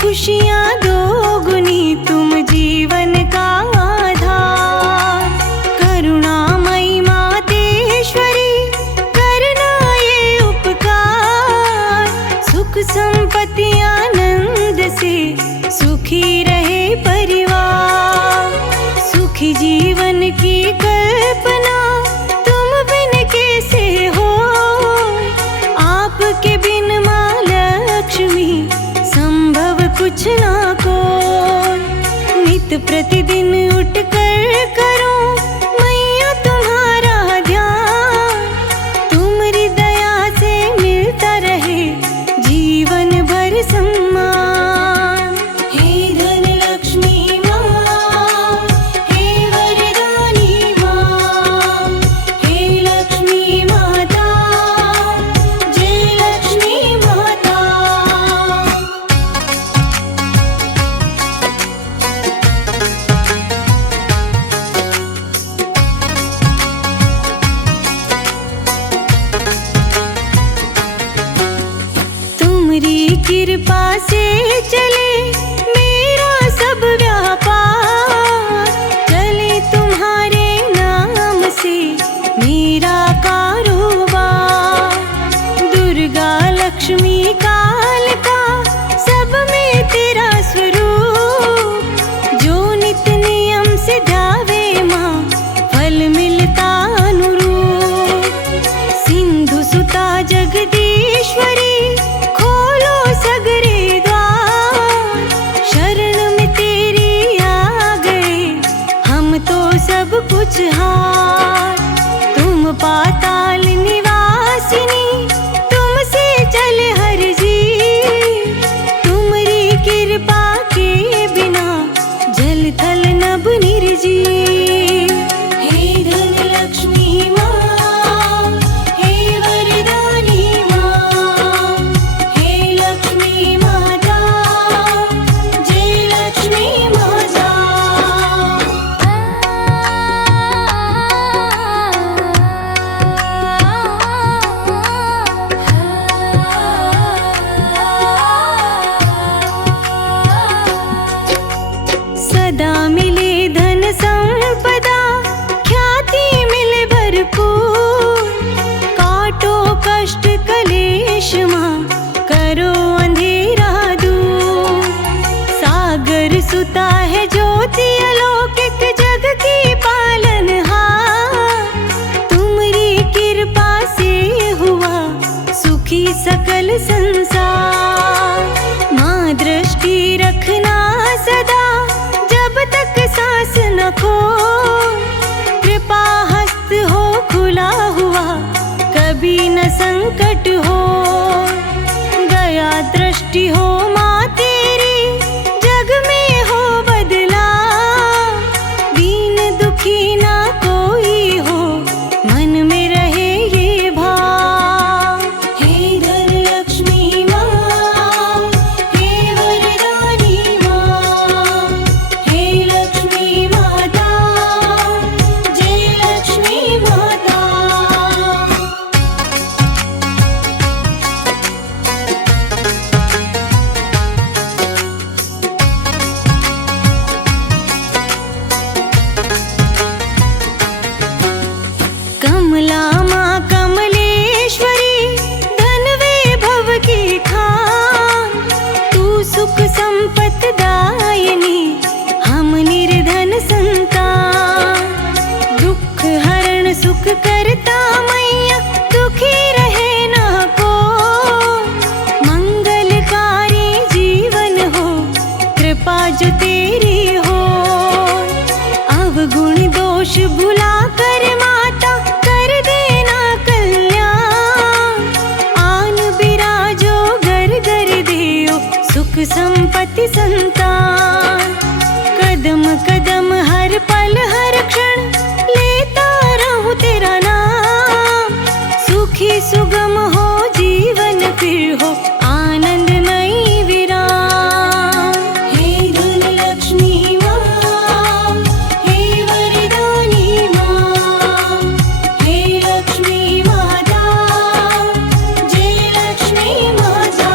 खुशियाँ दोगुनी तुम जीवन का आधार। करुणामयी मातेश्वरी करना ये उपकार। सुख संपत्ति आनंद से सुखी रहे परिवार। सुखी जीवन की कल्पना तुम बिन कैसे हो। आपके बिन माँ लक्ष्मी संभव कुछ ना को। नित प्रतिदिन उठ कर करो मैया तुम्हारा ध्यान। तुम्हारी दया से मिलता रहे जीवन भर सम्मान। हे धन लक्ष्मी माँ, हे वरदानी माँ, हे लक्ष्मी माता, जय लक्ष्मी माता। तुम्हारी कृपा से चले मेरा सब व्यापार। चले तुम्हारे नाम से मेरा कारोबार। दुर्गा लक्ष्मी कालिका सब में तेरा स्वरूप। जो नित नियम से ध्यावे माँ फल मिलता अनुरूप। सिंधु सुता जगदीश्वरी खोलो सगरे द्वार। शरण में तेरी आ गए हम तो सब कुछ हार। तुम पाताल निवासिनी तुमसे चले हर जी। तुम्हारी कृपा के बिना जल थल नभ निर्जीव। हे धन लक्ष्मी माँ, हे वरदानी माँ, हे लक्ष्मी माता, जय लक्ष्मी माता। सदा मिले धन संपदा ख्याति मिले भरपूर। काटो कष्ट कलेश माँ करो अंधेरा दूर। सागर सुता है ज्योति अलौकिक जग की पालनहार। तुम्हारी कृपा से हुआ सुखी सकल संसार। माँ दृष्टि रखना सदा जब तक सांस न खो। कृपा हस्त हो खुला हुआ कभी न संकट हो। गया दृष्टि हो माँ तेरी जग में हो बदला। दीन दुखी ना कोई हो मन में रहे ये भाव। हे धन लक्ष्मी माँ, हे वरदानी माँ, हे लक्ष्मी माता, जय लक्ष्मी माता। कमला माँ कमलेश्वरी धन वैभव की खान। तू सुख संपत्ति दायिनी हम निर्धन संतान। दुख हरण सुख करता मैया दुखी रहे ना को। मंगलकारी जीवन हो कृपा जो तेरी हो। अवगुण दोष भुला कर माता कर देना कल्याण। आन बिराजो घर घर देओ सुख संपत्ति संतान। कदम कदम हर पल हर क्षण लेता रहूं तेरा नाम। सुखी सुगम हो जीवन फिर हो आनंद नई विराम। हे धन लक्ष्मी माँ, हे वरदानी माँ, हे लक्ष्मी माता, जय लक्ष्मी माता।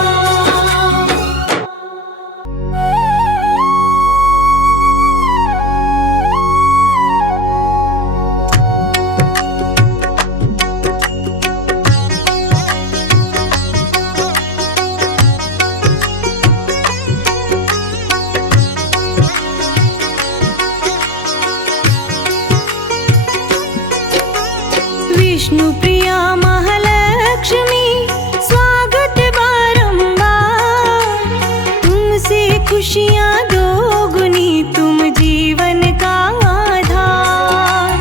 खुशियाँ दोगुनी तुम जीवन का आधार।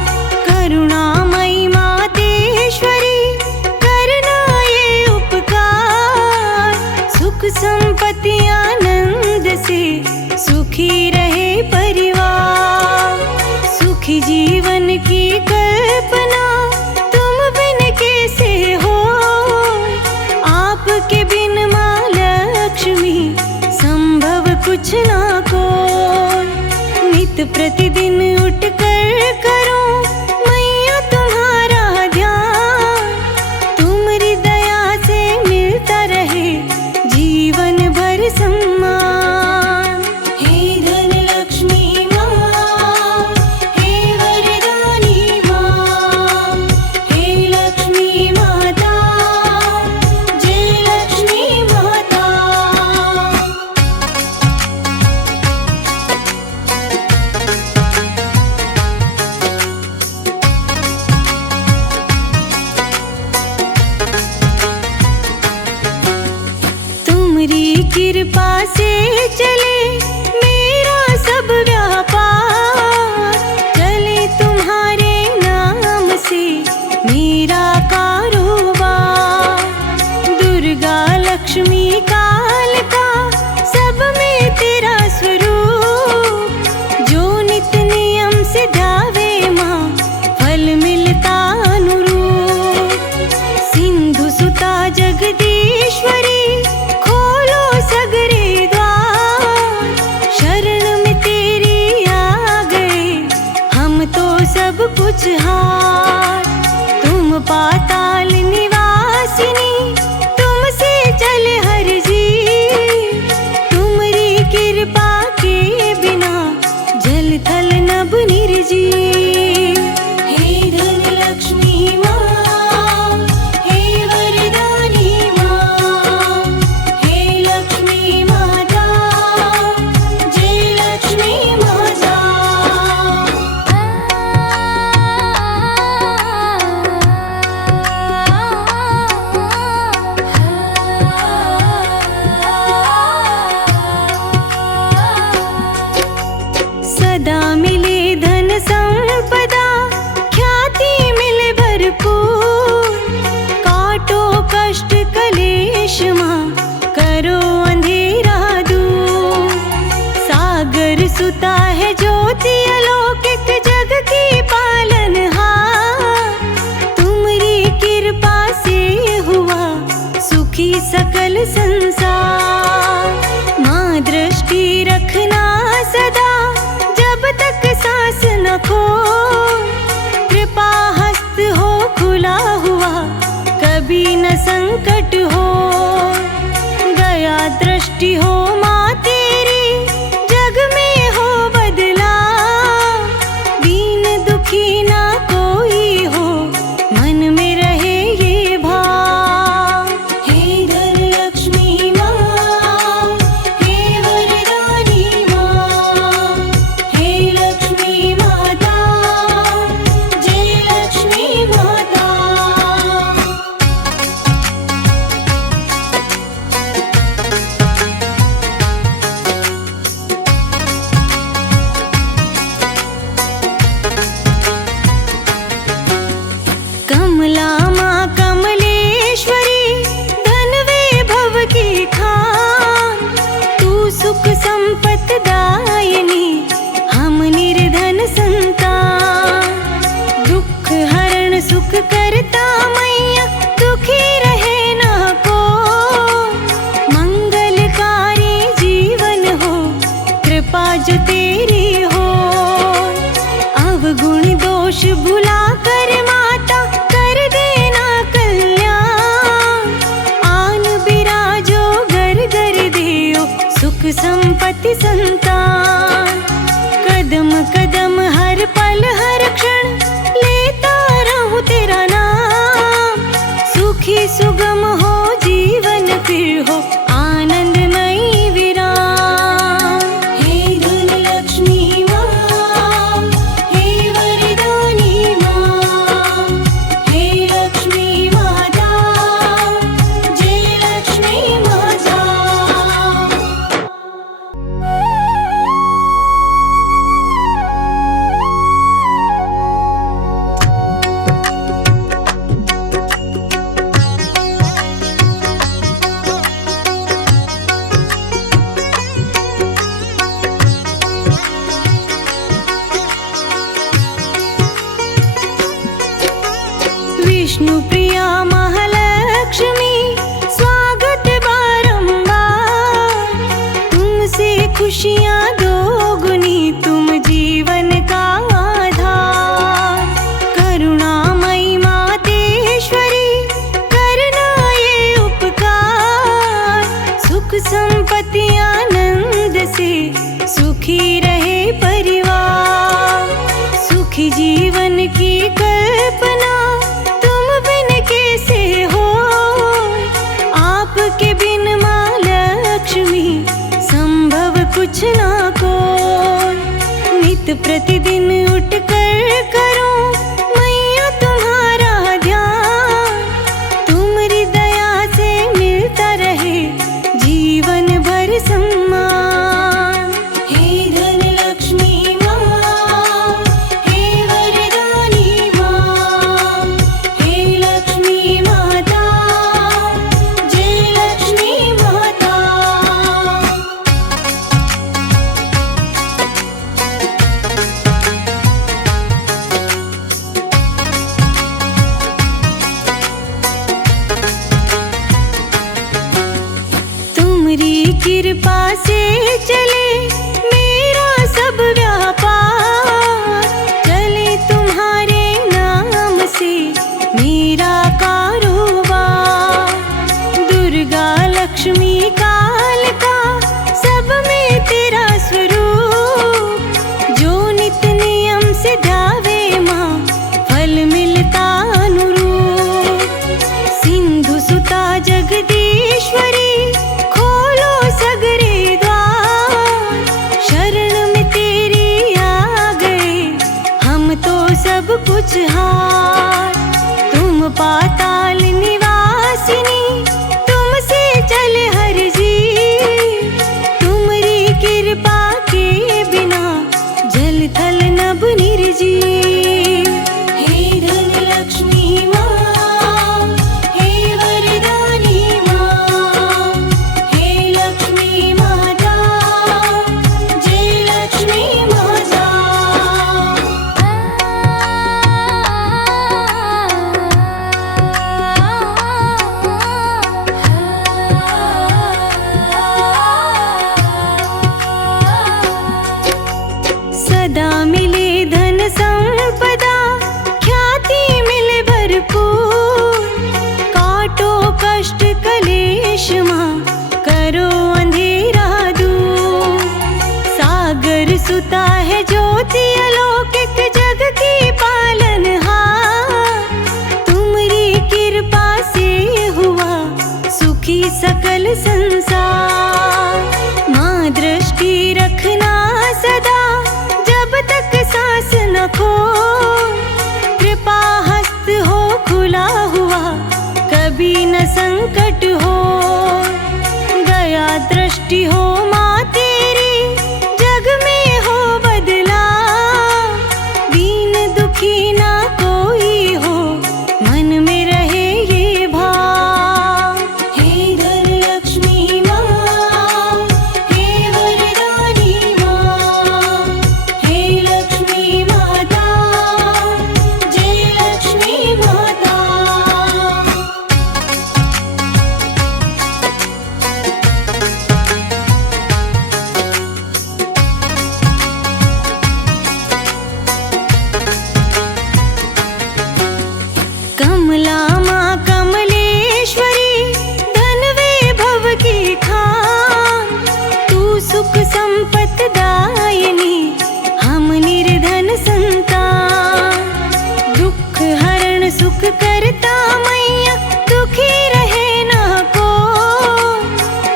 करुणामयी मातेश्वरी करना ये उपकार, सुख संपत्ति आनंद से सुखी रहे परिवार। सुखी जीवन की कल्पना तुम बिन कैसे हो, आपके बिन माँ लक्ष्मी संभव कुछ ना को। नित प्रतिदिन उठ कर करो मैया तुम्हारा ध्यान, तुम्हारी दया से मिलता रहे जीवन भर सम्मान। हे धन लक्ष्मी माँ, हे वरदानी माँ, हे लक्ष्मी माता, जय लक्ष्मी माता। तुम्हारी कृपा से चले मेरा सब व्यापार, चले तुम्हारे नाम से मेरा कारोबार। दुर्गा लक्ष्मी कालिका सब में तेरा स्वरूप, जो नित नियम से ध्यावे माँ फल मिलता अनुरूप। सिंधु सुता जगदीश्वरी खोलो सगरे द्वार, शरण में तेरी आ गए हम तो सब कुछ हार। तुम पाताल निवासिनी तुमसे चले हर जी, तुम्हारी कृपा के बिना जल थल नभ निर्जीव। हे धन लक्ष्मी माँ, हे वरदानी माँ, हे लक्ष्मी माता, जय लक्ष्मी माता। सदा मिले धन संपदा, ख्याति मिले भरपूर। काटो कष्ट कलेश माँ, करो अंधेरा दूर। सागर सुता है ज्योति अलौकिक जग की पालनहार, तुम्हारी कृपा से हुआ सुखी सकल संसार। माँ दृष्टि रखना सदा जब तक सांस न खो, कृपा हस्त हो खुला हुआ कभी न संकट हो। दया दृष्टि हो माँ तेरी जग में हो बदला, दीन दुखी ना कोई हो मन में रहे ये भाव। हे धन लक्ष्मी माँ, हे वरदानी माँ, हे लक्ष्मी माता, जय लक्ष्मी माता। कमला माँ कमलेश्वरी धन वैभव की खान, तू सुख संपत दायिनी हम निर्धन संतान। दुख हरण सुख करता मैया दुखी रहे ना को, मंगलकारी जीवन हो कृपा जो तेरी हो। अवगुण दोष भुला कर माता कर देना कल्याण, आन बिराजो घर घर देओ सुख संपत्ति संतान। कदम कदम हर पल हर क्षण लेता रहूं तेरा नाम, सुखी सुगम हो जीवन फिर हो आनंदमयी विराम। हे धन लक्ष्मी माँ, हे वरदानी माँ, हे लक्ष्मी माता, जय लक्ष्मी माता। खुशियाँ दोगुनी तुम जीवन का आधार। करुणामयी मातेश्वरी करना ये उपकार, सुख संपत्ति आनंद से सुखी रहे परिवार। सुखी जीवन की कल्पना तुम बिन कैसे हो, आपके बिन माँ लक्ष्मी संभव कुछ ना कोई। नित प्रतिदिन उठ कर करो मैया तुम्हारा ध्यान, तुम्हारी दया से मिलता रहे जीवन भर सम्मान। हे धन लक्ष्मी माँ, हे वरदानी माँ, हे लक्ष्मी माता, जय लक्ष्मी माता। तुम्हारी कृपा से चले मेरा सब व्यापार, चले तुम्हारे नाम से मेरा कारोबार। दुर्गा लक्ष्मी कालिका सब में तेरा स्वरूप, जो नित नियम से ध्यावे माँ फल मिलता अनुरूप। सिंधु सुता जगदीश्वरी खोलो सगरे द्वार, शरण में तेरी आ गए हम तो सब कुछ हार। तुम पाताल निवासिनी तुमसे चले हर जीव, तुम्हारी कृपा के बिना जल थल नभ निर्जीव। हे धन लक्ष्मी माँ, हे वरदानी माँ, हे लक्ष्मी माता, जय लक्ष्मी माता। सदा मिले धन संपदा, ख्याति मिले भरपूर। काटो कष्ट कलेश माँ, करो अंधेरा दूर। सागर सुता है ज्योति अलौकिक जग की पालनहार, तुम्हारी कृपा से हुआ सुखी सकल संसार। माँ दृष्टि रखना सदा जब तक सांस न खो, कृपा हस्त हो खुला हुआ कभी न संकट हो। दया दृष्टि हो माँ तेरी जग में हो बदला, दीन दुखी ना कोई हो मन में रहे ये भाव। हे धन लक्ष्मी माँ, हे वरदानी माँ, हे लक्ष्मी माता, जय लक्ष्मी माता। कमला माँ कमलेश्वरी धन वैभव की खान, तू सुख संपत दायिनी हम निर्धन संतान। दुख हरण सुख करता मैया दुखी रहे ना को,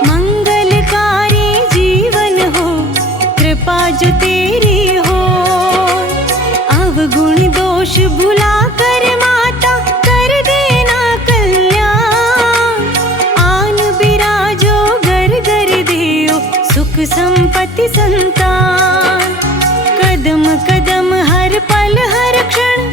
मंगलकारी जीवन हो कृपा जो तेरी हो। अवगुण दोष भुला कर माता कर देना कल्याण, आन बिराजो घर घर देओ सुख संपत्ति संतान। कदम कदम हर पल हर क्षण